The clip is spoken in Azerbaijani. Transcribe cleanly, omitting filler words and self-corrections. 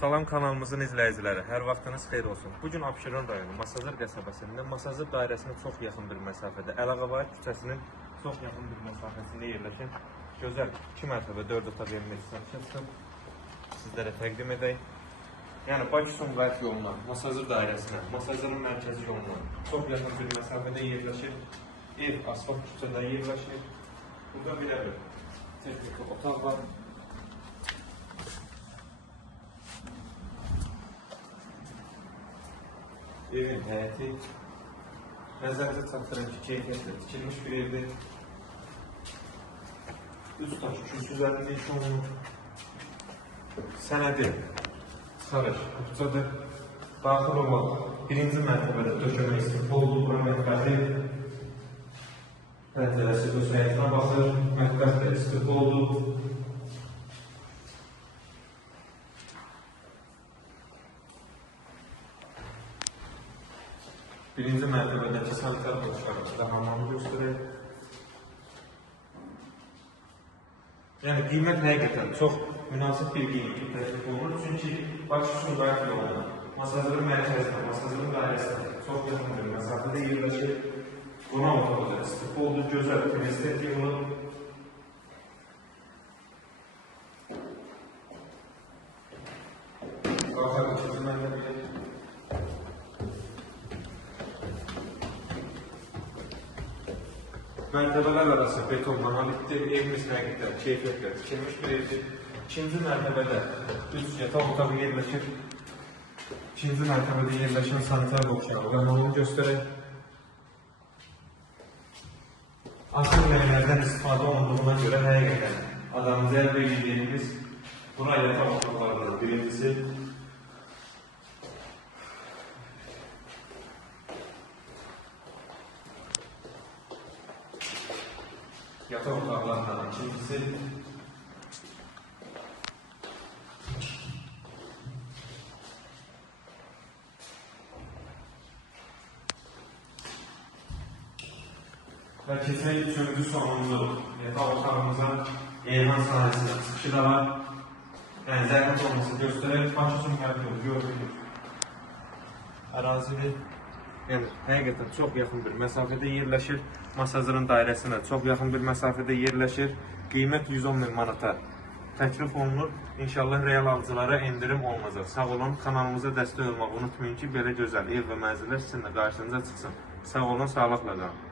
Salam kanalımızın izləyiciləri, hər vaxtınız xeyir olsun. Bugün Abşeron rayonu Masazır qəsəbəsində Masazır dairəsinə çox yaxın bir məsafədə, Əlağabayat küçəsinin çox yaxın bir məsafəsində yerləşən gözəl 2 mərtəbə 4 otaq evində istəmişəm. Sizlərə təqdim edək. Yəni Bakı-Sumqayıt yoluna, Masazır dairəsinə, Masazırın mərkəzi yoluna çox yaxın bir məsafədə yerləşir. Ev asfalt küçədə yerləşir. Burada belə bir texniki otaq var. Evin həyəti nəzərinizə çatdırın ki, keyfiyyətlə tikilmiş bir evdir. Üst taşı kürsüzlərində iş olunur. Sənədi çıxarış kutucadır. Daxil olan birinci mərtəbədə döşəmə istifo oldu. Bura mətbəxi pəncərəsi öz həyətinə baxır. Mətbəx də istifo oldu. Birinci mərtəbədəki sanitar boşlarımızda hamamı göstərir. Yəni qiymət həqiqətən çox münasib bir qiymət təklif olunur. Çünki Bakı-Sumqayıt yoluna, Masazırın mərkəzinə, Masazırın dairəsinə çox yaxın bir məsafədə yerləşir. Qonaq otağı da istifo oldu, gözəl prinsipət yolu. Qalxaq ikinci mərtəbəyə. Mərtəbələr arası betonla halitdir. Evimiz həqiqətən keyfiyyətlə tikilmiş bir evdir. İkinci mərtəbədə 3 yataq otağı yerləşir. İkinci mərtəbədə yerləşən sanitar boşluğu və hamamı göstərək. Açıq rənglərdən istifadə olunduğuna görə həqiqətən adamı cəlb edildiyimiz bura yataq otaqlarıdır. Birincisi yataq otaqlarından, ikincisi və keçək üçüncü sonuncu yataq otağımıza eyvan sahəsində çıxışı da var. Yəni zəhmət olması göstərək, Bakı-Sumqayıt yolu gördüyünüz ərazidir. Yəni, həqiqətən çox yaxın bir məsafədə yerləşir. Masazırın dairəsinə çox yaxın bir məsafədə yerləşir. Qiymət 110.000 manata təklif olunur. İnşallah real alıcılara endirim olunacaq. Sağ olun, kanalımıza dəstək olmağı unutmayın ki, belə gözəl ev və mənzillər sizin də qarşınıza çıxsın. Sağ olun, sağlıqla qalın.